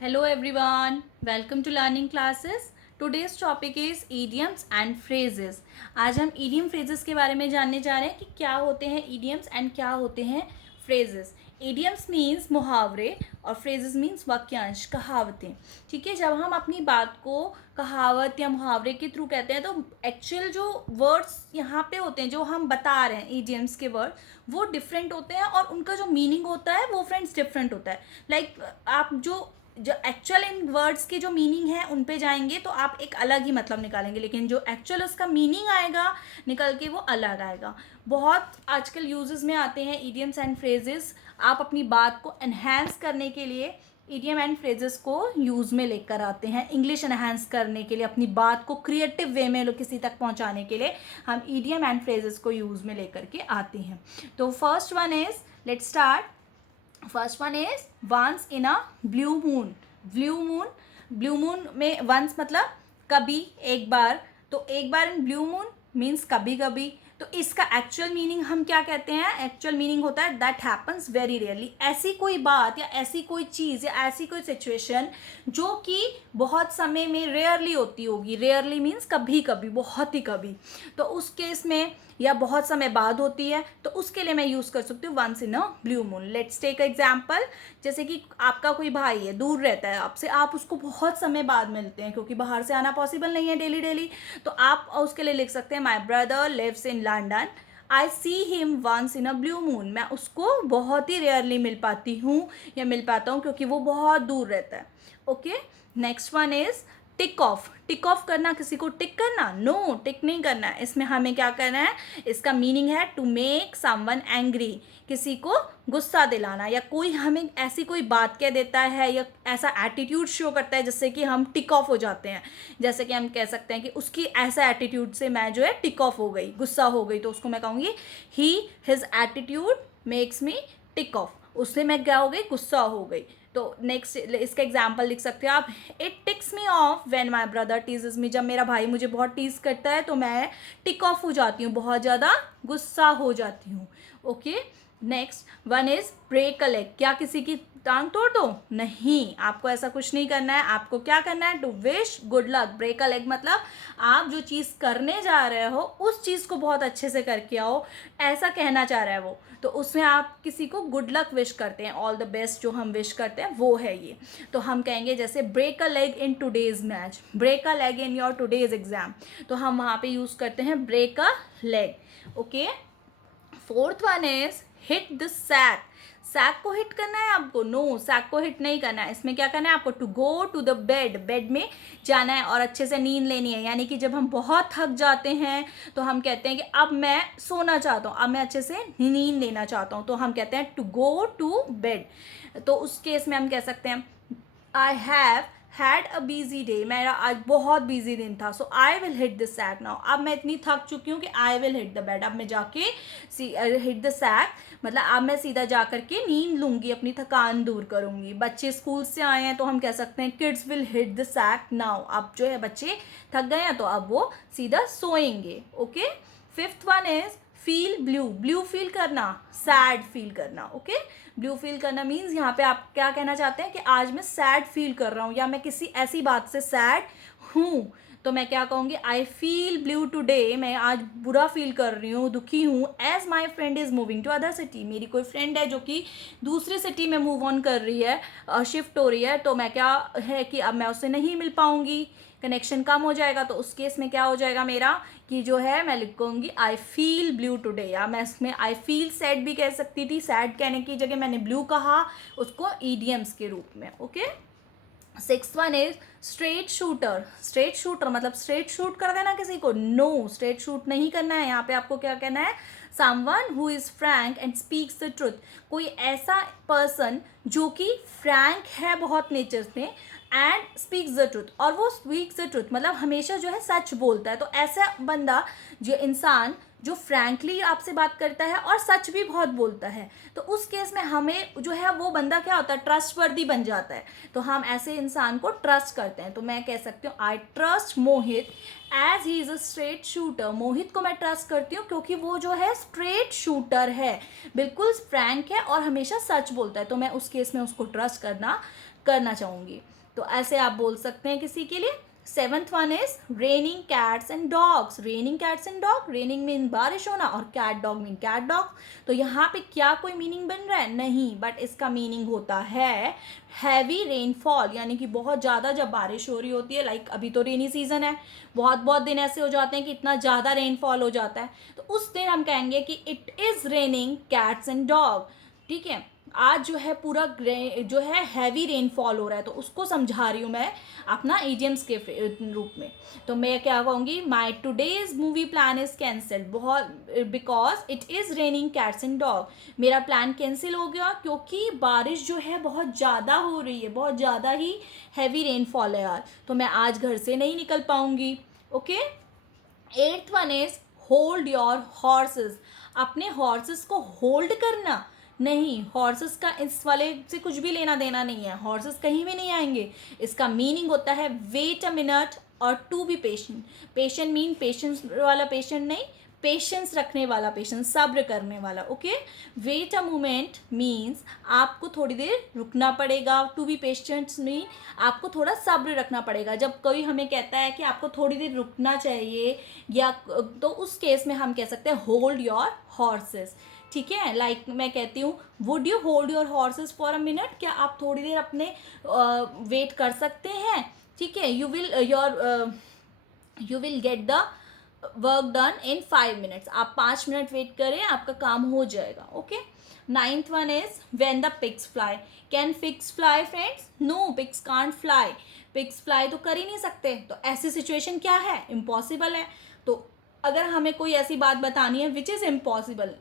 Hello everyone, welcome to learning classes. Today's topic is idioms and phrases. आज हम idiom phrases के बारे में जानने जा रहे हैं कि क्या होते हैं idioms and क्या होते हैं phrases. idioms means मुहावरे और phrases means वाक्यांश, कहावतें. ठीक है, जब हम अपनी बात को कहावत या मुहावरे के थ्रू कहते हैं तो एक्चुअल जो वर्ड्स यहाँ पे होते हैं जो हम बता रहे हैं idioms के वर्ड वो डिफरेंट होते हैं और उनका जो मीनिंग होता है वो फ्रेंड्स डिफरेंट होता है. लाइक आप जो एक्चुअल इन वर्ड्स की जो मीनिंग है उन पे जाएंगे तो आप एक अलग ही मतलब निकालेंगे, लेकिन जो एक्चुअल उसका मीनिंग आएगा निकल के वो अलग आएगा. बहुत आजकल यूजेस में आते हैं इडियम्स एंड फ्रेजेस. आप अपनी बात को एनहेंस करने के लिए इडियम एंड फ्रेजेस को यूज़ में लेकर आते हैं. इंग्लिश एनहेंस करने के लिए, अपनी बात को क्रिएटिव वे में किसी तक पहुंचाने के लिए हम इडियम एंड फ्रेजेस को यूज़ में लेकर के आते हैं. तो first one is, let's start. First one is once in a blue moon. Blue moon में वंस मतलब कभी, एक बार. तो एक बार इन ब्लू मून मीन्स कभी कभी. तो इसका एक्चुअल मीनिंग हम क्या कहते हैं? एक्चुअल मीनिंग होता है दैट हैपन्स वेरी रेयरली. ऐसी कोई बात या ऐसी कोई चीज़ या ऐसी कोई सिचुएशन जो कि बहुत समय में रेयरली होती होगी. रेयरली मीन्स कभी कभी, बहुत ही कभी. तो उस केस में या बहुत समय बाद होती है तो उसके लिए मैं यूज़ कर सकती हूँ once in a blue moon. Let's take example. जैसे कि आपका कोई भाई है, दूर रहता है आपसे, आप उसको बहुत समय बाद मिलते हैं क्योंकि बाहर से आना पॉसिबल नहीं है डेली डेली. तो आप उसके लिए लिख सकते हैं my brother lives in London. I see him once in a blue moon. मैं उसको बहुत ही रेयरली मिल पाती हूँ या मिल पाता हूँ क्योंकि वो बहुत दूर रहता है. Okay, next one is tick of. Tick of करना, किसी को टिक करना? नो, टिक नहीं करना है. इसमें हमें क्या करना है? इसका मीनिंग है टू मेक समवन एंग्री. किसी को गुस्सा दिलाना, या कोई हमें ऐसी कोई बात कह देता है या ऐसा एटीट्यूड शो करता है जिससे कि हम टिक ऑफ हो जाते हैं. जैसे कि हम कह सकते हैं कि उसकी ऐसा एटीट्यूड से मैं जो है टिक ऑफ हो गई, गुस्सा हो गई. तो उसको मैं कहूँगी he his attitude makes me tick off. उससे मैं क्या हो गई? गुस्सा हो गई. तो नेक्स्ट इसका एग्जाम्पल लिख सकते हो आप. It ticks me off when my brother teases me. जब मेरा भाई मुझे बहुत टीज करता है तो मैं टिक ऑफ हो जाती हूँ, बहुत ज़्यादा गुस्सा हो जाती हूँ. Okay, next one is break a leg. क्या किसी की टांग तोड़ दो? नहीं, आपको ऐसा कुछ नहीं करना है. आपको क्या करना है? To wish good luck. Break a leg मतलब आप जो चीज़ करने जा रहे हो उस चीज़ को बहुत अच्छे से करके आओ, ऐसा कहना चाह रहा है वो. तो उसमें आप किसी को गुड लक विश करते हैं, ऑल द बेस्ट जो हम विश करते हैं वो है ये. तो हम कहेंगे जैसे break a leg in today's match, break a leg in your today's exam. तो हम वहाँ पे यूज़ करते हैं break a leg. Okay, fourth one is hit the sack. Sack को हिट करना है आपको? नो, सैक को हिट नहीं करना है. इसमें क्या करना है आपको? To go to the bed. Bed में जाना है और अच्छे से नींद लेनी है. यानी कि जब हम बहुत थक जाते हैं तो हम कहते हैं कि अब मैं सोना चाहता हूँ, अब मैं अच्छे से नींद लेना चाहता हूँ. तो हम कहते हैं टू गो टू बेड. तो उस केस में हम कह सकते हैं I have had a busy day. मेरा आज बहुत बिजी दिन था. So I will hit the sack now. अब मैं इतनी थक चुकी हूँ कि I will hit the bed. अब मैं जाके हिट द सैक मतलब अब मैं सीधा जा करके नींद लूँगी, अपनी थकान दूर करूँगी. बच्चे स्कूल से आए हैं तो हम कह सकते हैं kids will hit the sack now. अब जो है बच्चे थक गए हैं तो अब वो सीधा सोएंगे. Okay, fifth one is feel blue. Blue feel करना, सैड फील करना. ओके, ब्लू फील करना मीन्स यहाँ पे आप क्या कहना चाहते हैं कि आज मैं सैड फील कर रहा हूँ या मैं किसी ऐसी बात से सैड हूँ. तो मैं क्या कहूँगी? I feel blue today. मैं आज बुरा फील कर रही हूँ, दुखी हूँ. As my friend is moving to other city. मेरी कोई फ्रेंड है जो कि दूसरी सिटी में मूव ऑन कर रही है, शिफ्ट हो रही है. तो मैं क्या है कि अब मैं उससे नहीं मिल पाऊँगी, कनेक्शन कम हो जाएगा. तो उस केस में क्या हो जाएगा मेरा कि जो है मैं लिखूंगी आई फील ब्लू टुडे. या मैं इसमें आई फील सैड भी कह सकती थी. सैड कहने की जगह मैंने ब्लू कहा, उसको ईडियम्स के रूप में. Okay, six one is straight shooter. Straight shooter मतलब स्ट्रेट शूट कर देना किसी को? नो, स्ट्रेट शूट नहीं करना है. यहाँ पे आपको क्या कहना है? Someone who is Frank and speaks the truth. कोई ऐसा पर्सन जो कि फ्रैंक है बहुत नेचर से एंड स्पीक्स द ट्रुथ. और वो स्पीक्स द ट्रुथ मतलब हमेशा जो है सच बोलता है. तो ऐसा बंदा, जो इंसान जो फ्रैंकली आपसे बात करता है और सच भी बहुत बोलता है, तो उस केस में हमें जो है वो बंदा क्या होता है? ट्रस्टवर्दी बन जाता है. तो हम ऐसे इंसान को ट्रस्ट करते हैं. तो मैं कह सकती हूँ I trust Mohit as he is a straight shooter. Mohit को मैं ट्रस्ट करती हूँ क्योंकि वो जो है स्ट्रेट शूटर है, बिल्कुल फ्रैंक है और हमेशा सच बोलता है. तो मैं उस केस में उसको ट्रस्ट करना करना चाहूँगी। तो ऐसे आप बोल सकते हैं किसी के लिए। 7th one is raining cats and dogs. Raining cats and dog, raining mean बारिश होना और cat dog mean cat dog. तो यहाँ पे क्या कोई मीनिंग बन रहा है? नहीं, बट इसका मीनिंग होता है हैवी रेनफॉल, यानी कि बहुत ज़्यादा जब बारिश हो रही होती है, लाइक अभी तो रेनी सीजन है, बहुत बहुत दिन ऐसे हो जाते हैं कि इतना ज़्यादा रेनफॉल हो जाता है, तो उस दिन हम कहेंगे कि it is raining cats and dog. ठीक है, आज जो है पूरा जो है हैवी रेनफॉल हो रहा है, तो उसको समझा रही हूँ मैं अपना इडियम्स के रूप में। तो मैं क्या कहूँगी, my today's movie plan is cancel, बहुत because it is raining cats and dog. मेरा प्लान कैंसिल हो गया क्योंकि बारिश जो है बहुत ज़्यादा हो रही है, बहुत ज़्यादा ही हैवी रेनफॉल है यार, तो मैं आज घर से नहीं निकल पाऊँगी। Okay. 8th one is hold your horses. अपने हॉर्सेस को होल्ड करना, नहीं, हॉर्सेस का इस वाले से कुछ भी लेना देना नहीं है, हॉर्सेस कहीं भी नहीं आएंगे। इसका मीनिंग होता है वेट अ मिनट और to be patient. Patient mean patience वाला पेशेंट नहीं, पेशेंस रखने वाला पेशेंस, सब्र करने वाला। Okay. Wait a moment means आपको थोड़ी देर रुकना पड़ेगा, टू बी पेशेंट मीन आपको थोड़ा सब्र रखना पड़ेगा। जब कोई हमें कहता है कि आपको थोड़ी देर रुकना चाहिए, या तो उस केस में हम कह सकते हैं होल्ड योर हॉर्सेस। ठीक है, लाइक मैं कहती हूँ would you hold your horses for a minute, क्या आप थोड़ी देर अपने वेट कर सकते हैं? ठीक है, you will get the work done in 5 minutes. आप 5 मिनट वेट करें, आपका काम हो जाएगा। Okay. 9th one is when the pigs fly. Can pigs fly friends? No, pigs can't fly. Pigs fly तो कर ही नहीं सकते, तो ऐसी सिचुएशन क्या है? इम्पॉसिबल है। तो अगर हमें कोई ऐसी बात बतानी है विच इज़ इम्पॉसिबल,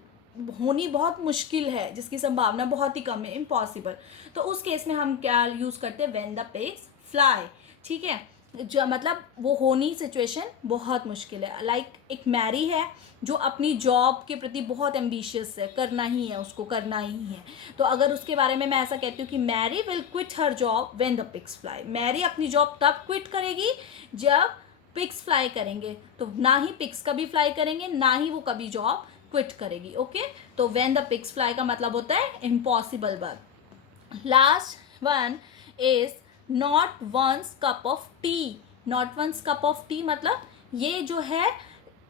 होनी बहुत मुश्किल है, जिसकी संभावना बहुत ही कम है, इम्पॉसिबल, तो उस केस में हम क्या यूज़ करते हैं? When the pigs fly. ठीक है, जो मतलब वो होनी सिचुएशन बहुत मुश्किल है। लाइक एक मैरी है जो अपनी जॉब के प्रति बहुत एम्बिशियस है, करना ही है, उसको करना ही है, तो अगर उसके बारे में मैं ऐसा कहती हूँ कि Mary will quit her job when the pigs fly. Mary अपनी जॉब तब क्विट करेगी जब पिग्स फ्लाई करेंगे, तो ना ही पिग्स कभी फ्लाई करेंगे, ना ही वो कभी जॉब क्विट करेगी। ओके। तो व्हेन द पिग्स फ्लाई का मतलब होता है impossible work. Last one is not once cup of tea. Not once cup of tea मतलब ये जो है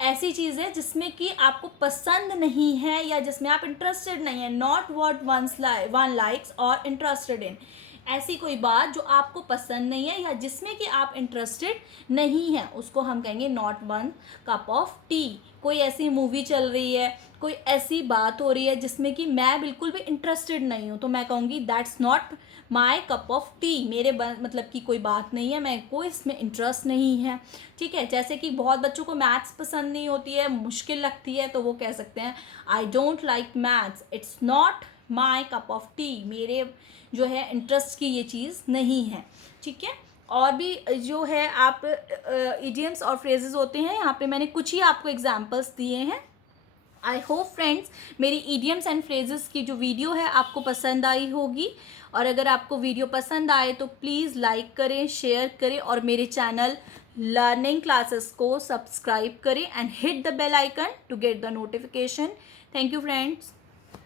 ऐसी चीज़ है जिसमें कि आपको पसंद नहीं है या जिसमें आप इंटरेस्टेड नहीं है। नॉट वॉट वन लाइक्स और इंटरेस्टेड इन, ऐसी कोई बात जो आपको पसंद नहीं है या जिसमें कि आप इंटरेस्टेड नहीं है, उसको हम कहेंगे not one cup of T. कोई ऐसी मूवी चल रही है, कोई ऐसी बात हो रही है जिसमें कि मैं बिल्कुल भी इंटरेस्टेड नहीं हूँ, तो मैं कहूँगी that's not my cup of T. मेरे मतलब कि कोई बात नहीं है, मैं कोई इसमें इंटरेस्ट नहीं है। ठीक है, जैसे कि बहुत बच्चों को मैथ्स पसंद नहीं होती है, मुश्किल लगती है, तो वो कह सकते हैं I don't like maths, it's not my cup of T. मेरे जो है इंटरेस्ट की ये चीज़ नहीं है। ठीक है, और भी जो है आप इडियम्स और फ्रेजेस होते हैं, यहाँ पे मैंने कुछ ही आपको एग्जांपल्स दिए हैं। आई होप फ्रेंड्स मेरी इडियम्स एंड फ्रेजेस की जो वीडियो है आपको पसंद आई होगी, और अगर आपको वीडियो पसंद आए तो प्लीज़ लाइक करें, शेयर करें, और मेरे चैनल लर्निंग क्लासेस को सब्सक्राइब करें and hit the bell icon to get the notification. Thank you friends.